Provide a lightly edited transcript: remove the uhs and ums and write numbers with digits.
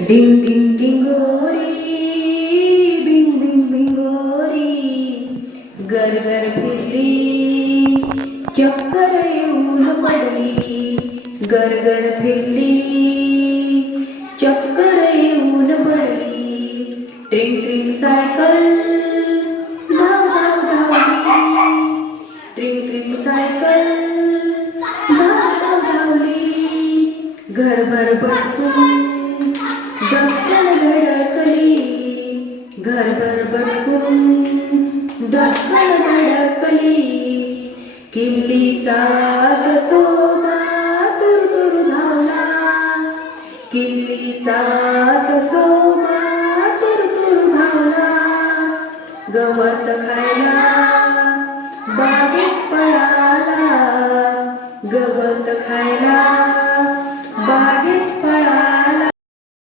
डिंग डिंग डिंगोरी, Bing Bing बिंगोरी, गर गर फिरली, चक्कर येऊन पडली, गर गर फिरली, चक्कर येऊन पडली. ट्रिंग ट्रिंग सायकल धाव धाव धावली, ट्रिंग ट्रिंग सायकल धाव धाव धावली, घरभर बटकून डक्कन धडकली, घरभर बटकून डक्कन धडकली. किल्लीचा ससोमा तुर तुर धावला, किल्लीचा ससोमा तुर तुर धावला. गवत खायला बागेत पळाला, गवत खायला